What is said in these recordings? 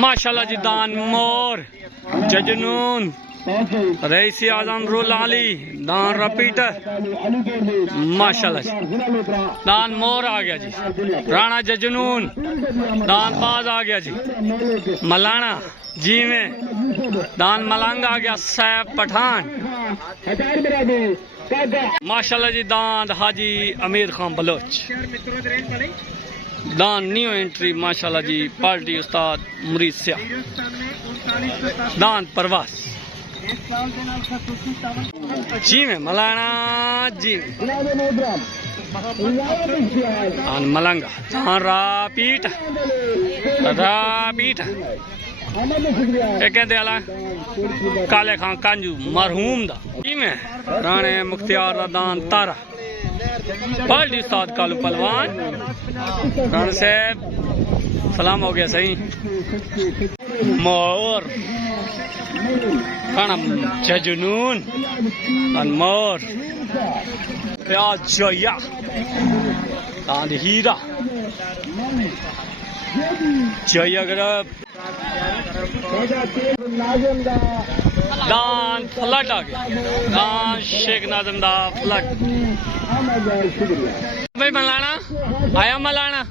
माशाल्लाह जी दान मोर जजनून रईसी आजम रुल अली दान रिपीटर माशाल्लाह जी दान मोर आ गया जी। राणा जजनून दान बाज आ गया जी। मलाना जी में दान मलंग आ गया। सैफ पठान माशाल्लाह जी दान हाजी अमीर खान बलोच दान न्यू एंट्री माशाल्लाह जी। पार्टी उस्ताद मुरीद सिया दान परवास जी में मलाना जी दान मलंगा दान रापीट रापीट कहते आला काले खां कांजू मरहूम दा जी में राणे मुख्तियार दा दान तारा पार्टी उस्ताद कालू पलवान राणा साहब सलाम हो गया सही। मोर राणा जजनून मोर प्याज जोया दान हीरा जोया ग्रब दान फ्लड आ गया। दान शेख नाजम दा फ्लड भाई मलाना आया मलाना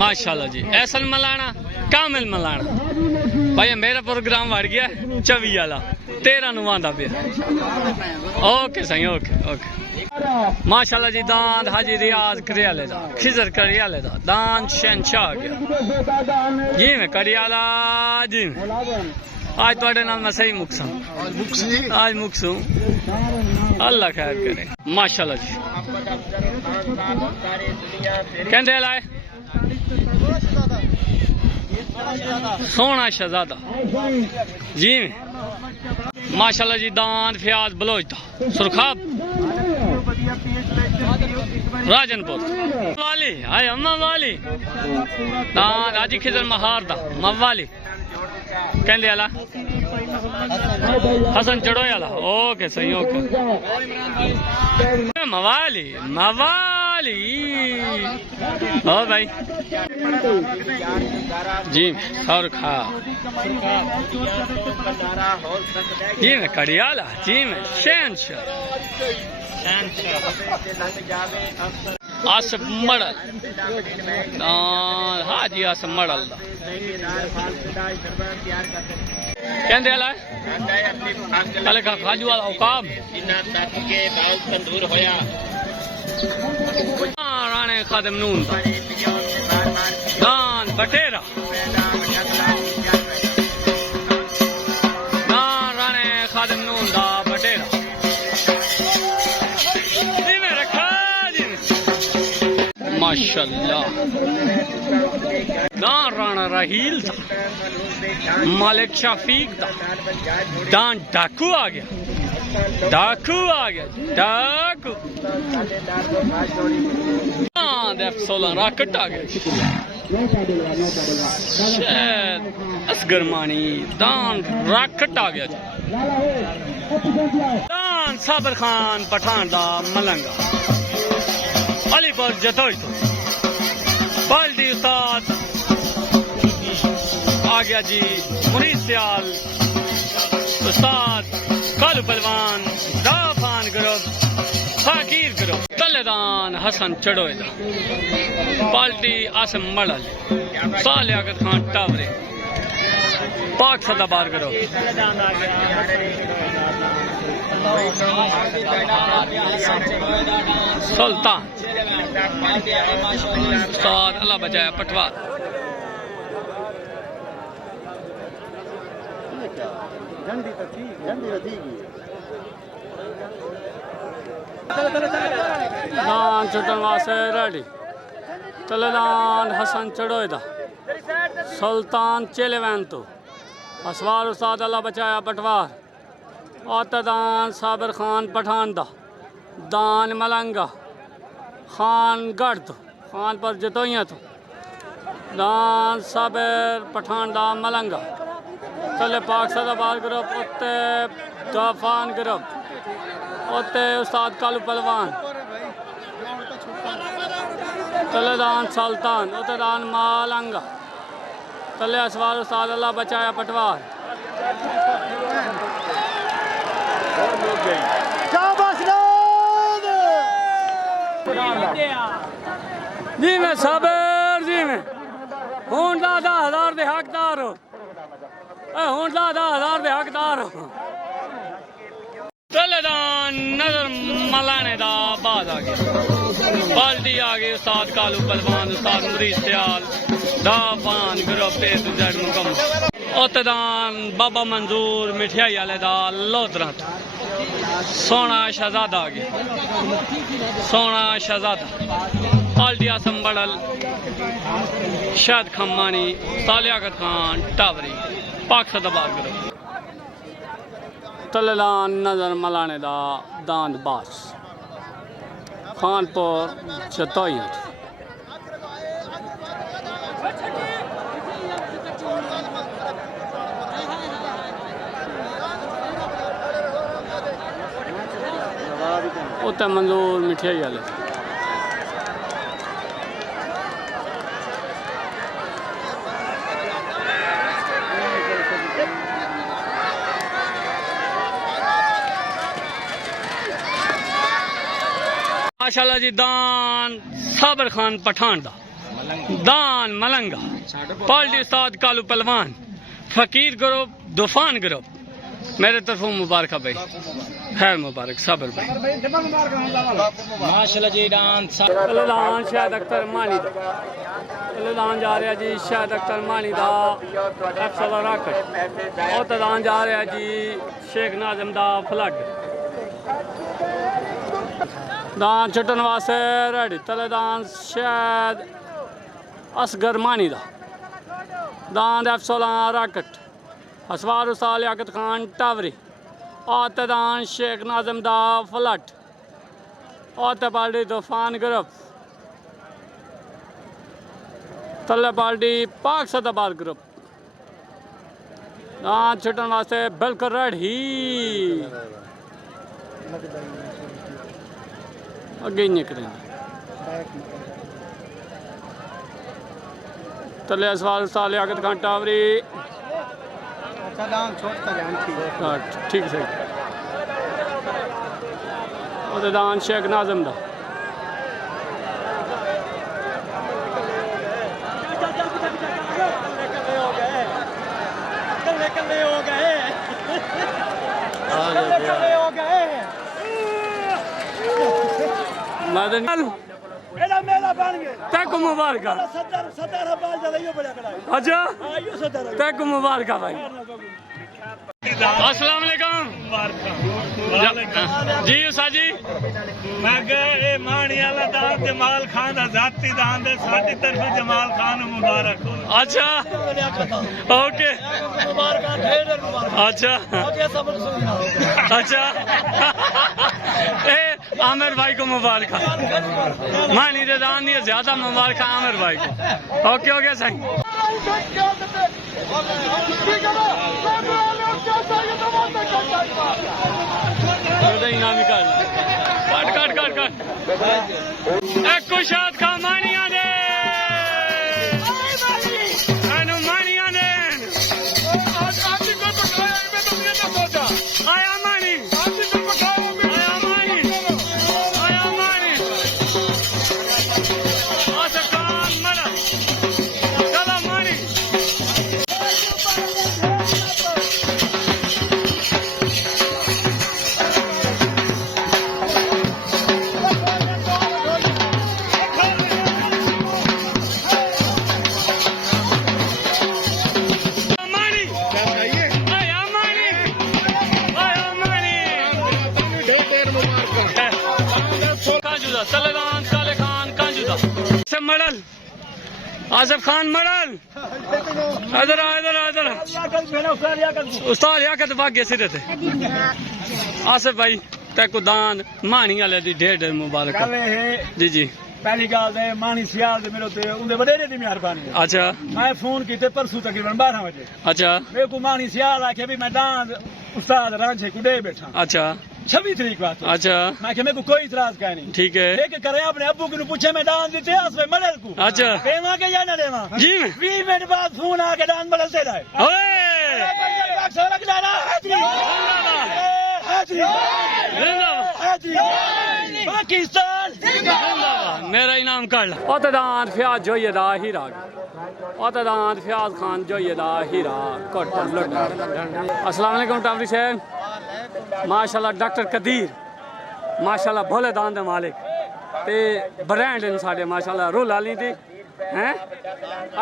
माशाल्लाह जी। ऐसा मलाना कामिल मलाना भाई मेरा प्रोग्राम बढ़ गया 24 वाला 13 नु आंदा पे। ओके सही ओके ओके माशाल्लाह जी। दान हाजी रियाज करियाले दा खिजर करियाले दा दान शहनशाह आ गया जी में करियाला जी में। आज थोड़े नाल मैं सही मुक्सा आज मुक्सू अल्लाह खैर करे माशाल्लाह जी। कहते लाए सोना शहजादा जी में माशाल्लाह जी। दान फयाज बलोच दा सुरखाब राजनपुर वाली हाय अम्मा वाली दान हाजी खिजर महार दा मवाली कहते आला हसन चढ़ोए आला ओके सही ओके मवाली मवाली ओ भाई जी सुरखा जी में कड़ियाला जी में शहनशाह आसफ मड़ल हाजी आसफ मड़ल कहते आला कल का खाजू वाला औकाब राणे खादम नून दान बटेरा दान राणे खादम नून दा बटेरा माशाल्लाह। दान राणा राहील था मालिक शफीक था दान डाकू आ गया डाकू आ गया डाकू दान F16 रॉकेट आ गया असगर मानी दान रॉकेट आ गया दान साबर खान पठान दा मलंगा अलीपुर जतोई तो बाल्टी उस्ताद आ गया जी। मुरीद सियाल उस्ताद कालू पलवान दाफान ग्रुप फाकीर ग्रुप तलेदान हसन चढ़ोए पाल्टी आसम मड़ल सालियाकत खान टावरे पाक सदाबार ग्रुप सुल्तान उस्ताद अल्लाह बचाया पटवार दान छुटन वास्ते रेडी तलेदान हसन चढ़ोए दा सुल्तान चेलेवैन तो असवार उस्ताद अल्लाह बचाया पटवार दान साबर खान पठान दा दान मलंगा खान गर्द खान पर जतोइया तो दान साबर पठान दा मलंगा तले पाक सदाबाद ग्रुप उत्ते दाफान ग्रुप उत्ते उस्ताद कालू पलवान तलेदान सुल्तान उत्ते दान मलंगा तले असवार उस्ताद अल्लाह बचाया पटवार। जी मैं साबर जी में हूं 10,000 दे हकदार हो, हूं 10,000 दे हकदार हो। तलेदान नजर मलाने दा बाद आ गया, बाल्टी आ गई उस्ताद कालू पहलवान, उस्ताद मुरीद सियाल दाफान ग्रुप ए टू जेड मुकम्मल। ओतदान बाबा मंजूर मिठाई वाले दा लोधरा सोना शहजादा आ गया, सोना शहजादा पाल्टिया संबड़ल शायद खम्मानी सालियाकत खान टावरी पाक सदाबाद ग्रुप। तलेदान नजर मलाने दा दांद बास खानपुर चतोइया। उत्ते मंजूर मिठाई वाले माशाल्लाह जी। दान साबर खान पठान दा दान मलंगा पाल्टी उस्ताद कालू पहलवान फकीर ग्रुप तूफान ग्रुप मेरे तरफों मुबारक भाई, खैर मुबारक साबर भाई माशाल्लाह जी। दान शायद अख्तर मानी दा दान जा रहा जी, शायद अख्तर मानी दा राकट और दान जा रहा जी शेख नाजम दा फ्लड। दान छुटन वास्ते रेडी। तलेदान शायद असगर मानी दा दान F16 राकट असवार उस्ताद लियाकत खान टावरी और तदान शेख नाजम दा फ्लट और पार्टी तूफान ग्रुप तले पार्टी पाक सदाबाद ग्रुप। दान छुटन वास्ते बिल्कुल रेडी अगे निकले। तले असवार उस्ताद लियाकत खान टावरी ठीक सही और दान शेख नाजम दा मुबारक। अच्छा तक मुबारक भाई। अस्सलाम वालेकुम जी उसा जी। मैं गए माणी वाला दान जमाल खान आजादी दान दे साडी तरफ जमाल खान मुबारक हो। अच्छा ओके अच्छा अच्छा ए आमिर भाई को मुबारक मानी दे दान नहीं ज्यादा मुबारक आमिर भाई को। ओके ओके सही कट कट कट कट एक कुशाद का मानिया दे मानिया दे आया मानी आया मानी आया मानी आसकान मरा चला मानी मडल आसिफ खान मडल इधर इधर उस्ताद लियाकत भाग्य सिरे थे आसिफ भाई तेको दान मानी वाले दी ढेर ढेर मुबारक जी जी। पहली गल ते मानी सियाल दे मेरे ते उंदे वडेरे दी मेहरबानी। अच्छा मैं फोन कीते परसों तकरीबन 12 बजे। अच्छा मेरे को मानी सियाल आखे भी मैं दान उस्ताद रांझे कुडे बैठा। अच्छा 26 तरीक बात अच्छा मैं कि मेरे को कोई इतराज का नहीं ठीक है लेकिन करे अपने अब्बू को पूछे मैं दान देते असवे मलल को अच्छा देवा के या ना देवा जी में 20 मिनट बाद फोन आके दान मलल दे रहा है ओए पाकिस्तान मेरा इनाम कर ला ओतदान फियाज जोइए दा हीरा ओतदान फियाज खान जोइए दा हीरा कोट लुट अस्सलाम वालेकुम टावरी साहब माशाल्लाह डॉक्टर कदीर माशाल्लाह भोले दान दे मालिक ते ब्रांड इन साडे माशाल्लाह रूल आली दी हैं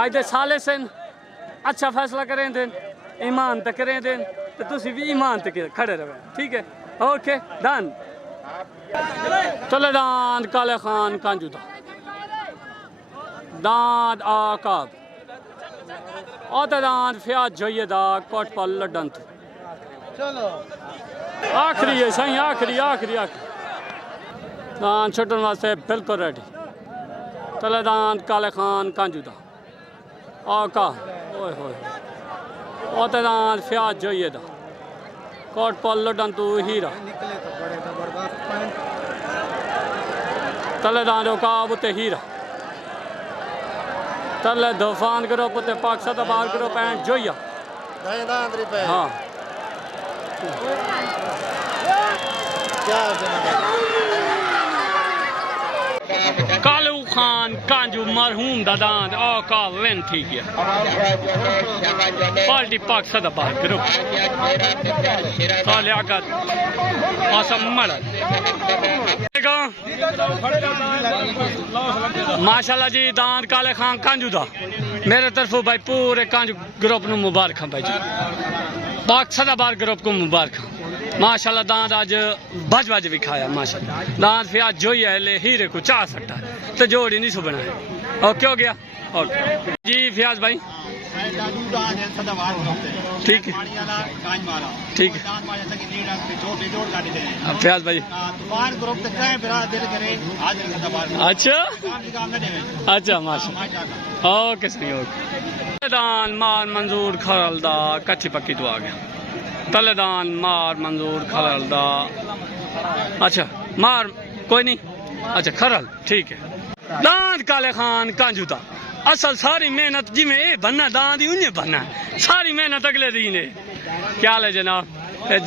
आज दे साले सन अच्छा फैसला करें देन ईमान तक करें देन तो तुसी भी ईमान तक खड़े रहे ठीक है ओके डन चले दान काले खान कांजूदा दान आकाब ओते दान फियाज जोइए दा कोट पर लडंत चलो आखिरी है सही आखिरी आखिरी आखिरी दान छुटन वास्ते बिल्कुल रेडी चले दान काले खान कांजूदा आका ओए होए ओते दान फियाज जोइए दा कोट पर लडंत हीरा निकले तो बड़े जबरदस्त पॉइंट तले दान काब उते हीरा तले दफान करो पुते पाक सदाबाद करो पैंट जोइया हाँ कालू खान कांजू मरहूम दादान ओ का वेन थी गया पार्टी पाक सदाबाद करो साले आका आसम मरद माशाल्लाह जी दांत काले खान कांजू दा मेरे तरफों भाई पूरे कांजू ग्रुप नु मुबारक भाई जी पाक सदाबाद ग्रुप को मुबारक माशाल्लाह दांत आज भज भज भी खाया माशाल्लाह दांत फिर आज जो ही है ले हीरे को चाह सकता है तो जोड़ी नहीं सुबह है ओके हो गया ओके जी फियाज भाई ठीक है ठीक है फियाज भाई अच्छा अच्छा माशा ओके सही ओके दान मार मंजूर खरल दा कच्ची पक्की तो आ गया तलेदान मार मंजूर खरल दा अच्छा मार कोई नहीं अच्छा खरल ठीक है दांत काले खान कांजूता असल सारी मेहनत जिमें ये बनना दांत ही उन्हें बनना सारी मेहनत अगले दिन है क्या ले जनाब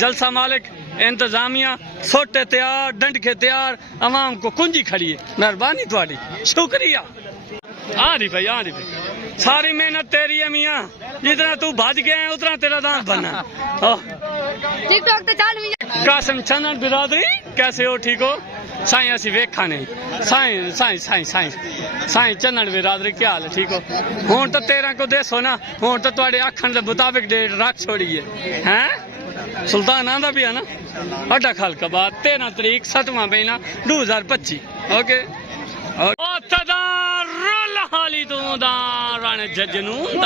जलसा मालिक इंतजामिया सोटे तैयार डंड के तैयार अवाम को कुंजी खड़ी है मेहरबानी थोड़ी शुक्रिया आ रही भाई सारी मेहनत तेरी है मियाँ जितना तू भज गया है उतना तेरा दांत बनना टिकटॉक तो चाल कासिम चंदन बिरादरी कैसे हो ठीक हो साईं असी वेखा नहीं साईं साईं साईं साईं साईं चंदन बिरादरी क्या हाल है ठीक हो हूं तो 13 को देसो ना हूं तो तुहाडे आखण दे मुताबिक डेट रख छोड़ी है हैं सुल्तान आंदा भी है ना अड्डा खाल का बाद 13 तारीख 7वां महीना 2025 ओके हाली तू दारण जजनून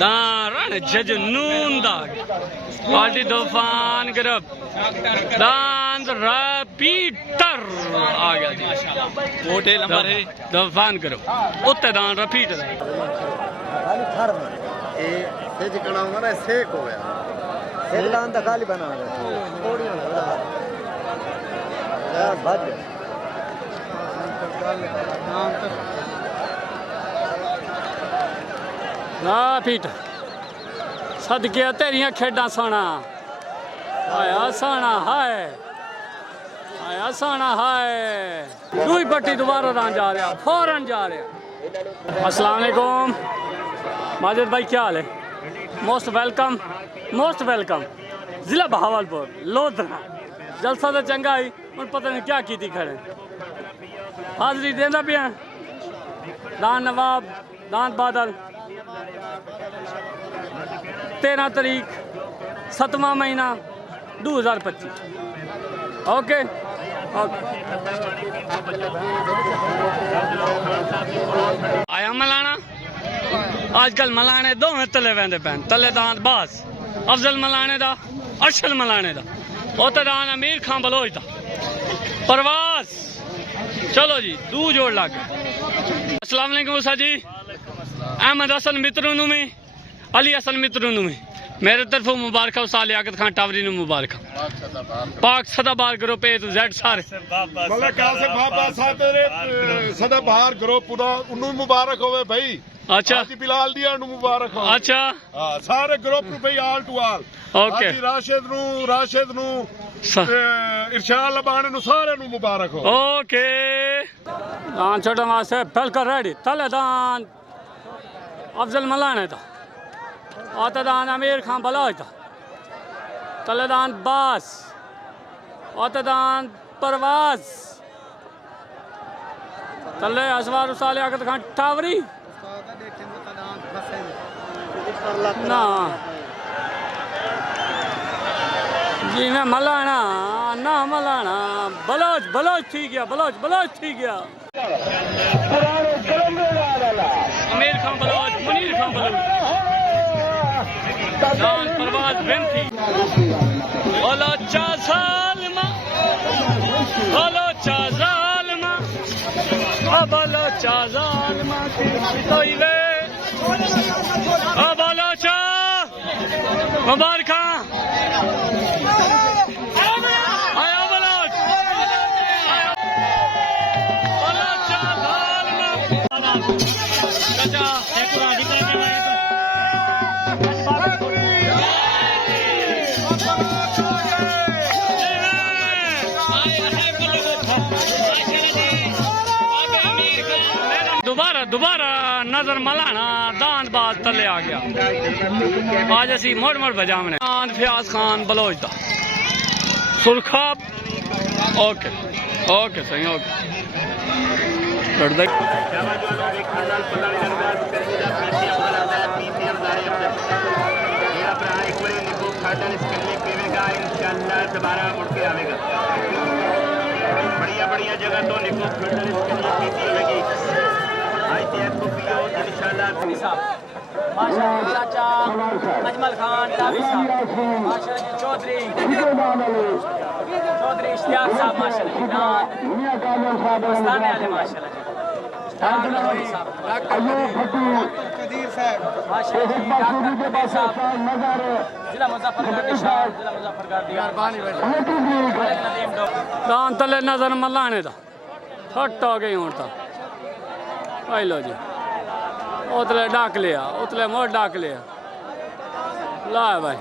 दारण जजनून पार्टी तूफान ग्रुप दान रपीटर आ गया जी होटल नंबर है तूफान ग्रुप उत्ते दान रपीटर ये सेज कणाऊंगा ना सेक हो गया सेक दान तो खाली बना रहा थोड़ी यार बच ना पीटर सदके तेरिया खेडा सोना आया सोना हाय आया सोना हाय दूई पट्टी दोबारा रान जा रहा फौरन जा रहा अस्सलाम वालेकुम माजिद भाई क्या हाल है मोस्ट वेलकम जिला बहावलपुर लोधरा जलसा तो चंगा ही और पता नहीं क्या की थी खड़े हाजरी देंदा पिया दान नवाब दान बादल 13 तारीख 7वां महीना 2025 ओके आया मलाना आजकल मलाने दो तले वेंदे पैन तले दांत बास अफजल मलाने दा अरशल मलाने दा ओते दान अमीर खान बलोच दा परवास चलो जी दू जोड़ लग गए अस्सलाम वालेकुम उसा जी अहमद हसन मित्रों में अली हसन मित्रों में मेरे तरफों मुबारक साल याकत खान टावरी ने मुबारक पाक सदाबार ग्रुप ए टू जेड सारे मतलब कैसे बाबा साहब सदाबहार ग्रुप पूरा उन्हें मुबारक होवे भाई। अच्छा हाजी बिलाल दिया नु मुबारक होवे। अच्छा हाँ सारे ग्रुप नु भाई आल टू आल। ओके हाजी राशिद नु इरशाद लबाने नु सारे नु मुबारक हो। ओके दान छोटा मासे बिल्कुल रेडी तले दान अफजल मलाने था आता दान अमीर खान बलोच था तले दान बास आता दान परवाज तले असवार साले आकत खान टावरी ना जी मैं मलाना ना मलाना बलोच बलोच ठीक गया बलोच ठीक गया अमीर खान बलोच मुनीर खान बलोच दान परवाज बेंथी बोलो चा जालिमा बोलो चा जालिमा बोलो चा जालिमा तोइले बोलो चा मुबारक आया बलोच बोलो चा जालिमा चाचा एकरा निकल के आए तो दोबारा नजर मलाना दान बाज तले आ गया आज असी मोड़ बजावने फियाज खान बलोच दा सुरखाब ओके ओके सही ओके बढ़िया जगह तो निको माशाअल्लाह चाचा अजमल खान टावी साहब माशाअल्लाह चौधरी इश्तियाक साहब माशाअल्लाह मस्ताने वाले माशाअल्लाह कदीर साहब माशाअल्लाह जिला मुजफ्फरगढ़ निशान जिला मुजफ्फरगढ़ दान तले नजर मलाने दा फट हो गई हूं तो भाई लो जी उतले डाक लिया उतले मोड़ डाक लिया ला भाई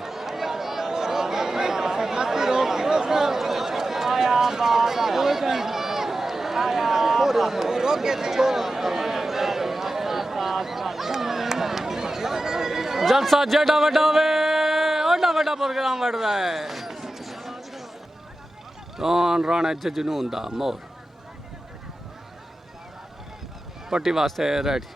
जलसा जेडा वड्डा वे ओडा वड्डा प्रोग्राम बढ़ रहा है कौन राणा जजनून दा मोर पट्टी वास्ते रेडी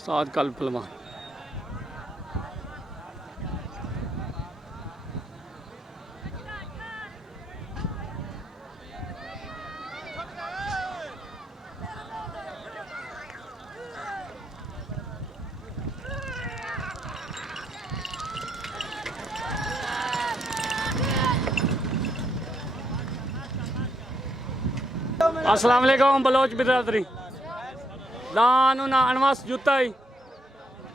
साद कल पहलवान अस्सलाम वालेकुम बलोच बिरादरी दान उन्हें अनवास जुता ही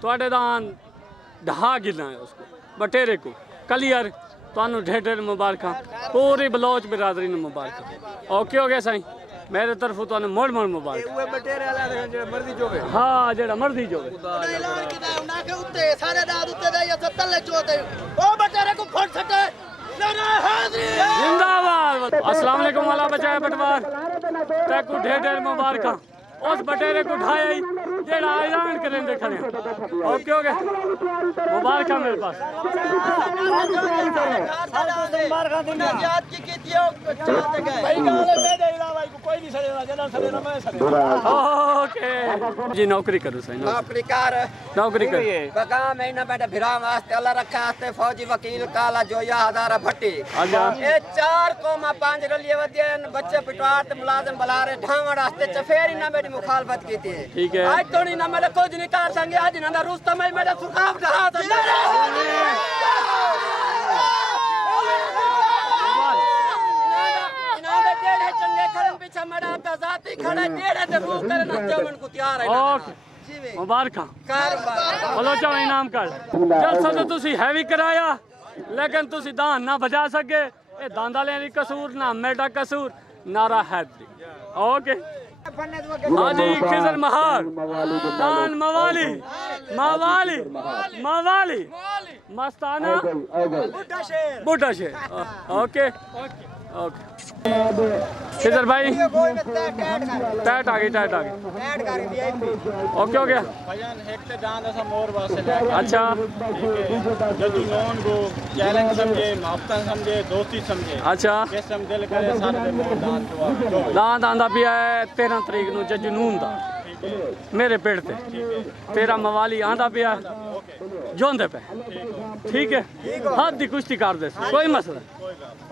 थोड़े दान ढहा गिरना है उसको बटेरे को कलियर तो ढेर ढेर मुबारक पूरी बलोच बिरादरी ने मुबारक ओके हो गया साईं मेरे तरफ तो मोड़ मुबारक हाँ जेड़ा मर्जी जो जिंदाबाद अस्सलाम वालेकुम वाला बचाए बटवार तैकू ढेर ढेर मुबारक उस बटेरे को उठाया ही जेड़ा ऐलान करें देखा ओके हो गया मुबारक मेरे पास ओके जी नौकरी करो सही नौकरी कर नौकरी कर बगा महीना बेटा भिरा वास्ते अल्लाह रखा वास्ते फौजी वकील काला जोया हजारा भट्टी आजा ये 4,5 रलिए वदियन बच्चे पिटवार ते मुलाजिम बलारे ढावण वास्ते चफेरी ना मेरी मुखालफत की थी ठीक है आज तो नहीं ना मेरे कुछ नहीं कर संगे आज ना रुस्तम है मेरा सुखाव ढहा था डेढ़े चंगे खड़न पीछे मेरा आपका जाती खड़ा डेढ़े ते रूह करना जमन को तैयार है ओके मुबारक बोलो चाहो इनाम कर जलसा तो तुसी हैवी कराया लेकिन तुसी दान ना बजा सके ये दांदा लेने कसूर ना मेरा कसूर नारा हैदरी ओके हाजी खिजर महार दान मवाली मवाली मवाली मस्ताना बूटा शेर ओके ओके खिजर भाई टैट आ गई ओके हो गया अच्छा जदू नॉन को चैलेंज समझे माफ्ता समझे दोस्ती समझे अच्छा जिस हम दिल करे सारे दे मोड़ दान दांद आंदा पिया है 13 तरीक ਨੂੰ ਜਨੂਨ ਦਾ ਮੇਰੇ ਪੇੜ ਤੇ ਤੇਰਾ ਮਵਾਲੀ ਆਂਦਾ ਪਿਆ ਜੋਂਦੇ ਪਏ ਠੀਕ ਹੈ ਹੱਥ ਦੀ ਕੁਸ਼ਤੀ ਕਰਦੇ ਕੋਈ ਮਸਲਾ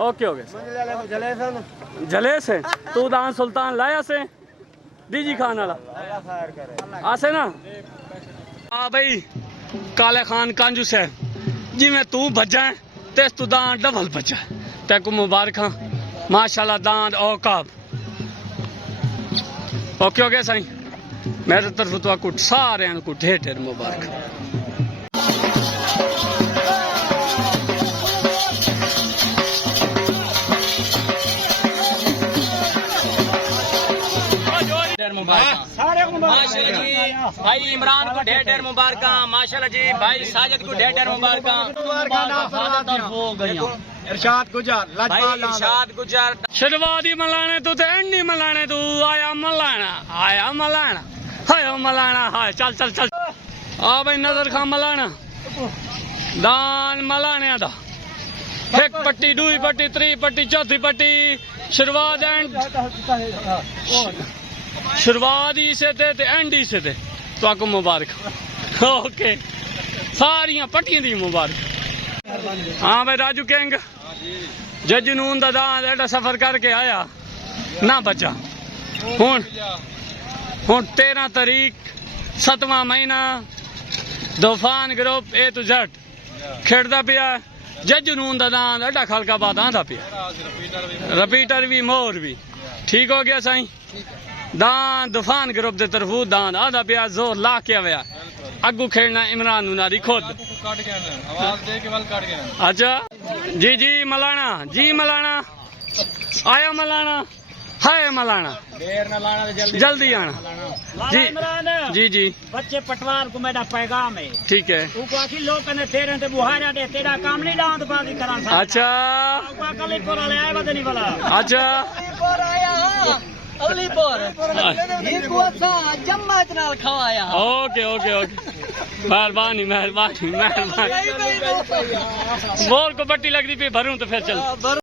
ओके हो गया जले से तू दान सुल्तान लाया से दीजी खान वाला आसे ना हाँ भाई काले खान कांजू से जिमें तू बचा है ते तू दान डबल बचा ते को मुबारक माशाल्लाह दान औकाब ओके हो गया साईं मेरे तरफ तो कुछ सारे को ढेर ढेर मुबारक माशाल्लाह जी भाई इमरान को ढेर ढेर मुबारक माशाल्लाह जी भाई साजिद को ढेर ढेर मुबारक इरशाद गुजर भाई इरशाद गुजर शुरुआत ही मलाने तू तो एंड नहीं मलाने तू आया मलाना हाय मलाना हाय चल चल चल आ भाई नजर खा मलाना दान मलाने दा एक पट्टी दूई पट्टी त्री पट्टी चौथी पट्टी शुरुआत एंड शुरुआत ही से थे एंड ही से थे तो आपको मुबारक ओके सारियां पट्टियां दी मुबारक हाँ भाई राजू किंग जजनून दा दान एडा सफर करके आया ना बचा हुन 13 तारीख 7वां महीना तूफान ग्रुप ए टू जेड खेड़दा पिया जजनून दा दान एडा खलका बाद आंदा पिया रिपीटर भी मोर भी ठीक हो गया साईं दान तूफान ग्रुप दे तरफू दान आधा पिया जोर ला के आया अगू खेलना इमरान नारी खुद अच्छा जी जी मलाना आया मलाना हाय मलाना देर न लाना जल्दी आना जी जी जी बच्चे पटवार को मेरा पैगाम है ठीक है उको आखी लोग ने तेरे ते बुहारा दे तेरा काम नहीं दांत बाजी करा अच्छा उको कली पर ले आया बदनी वाला अच्छा अगली बार इनको अच्छा जम्मत नाल खवाया ओके ओके ओके मेहरबानी मेहरबानी मेहरबानी बोल को पट्टी लग रही पे भरूं तो फिर चल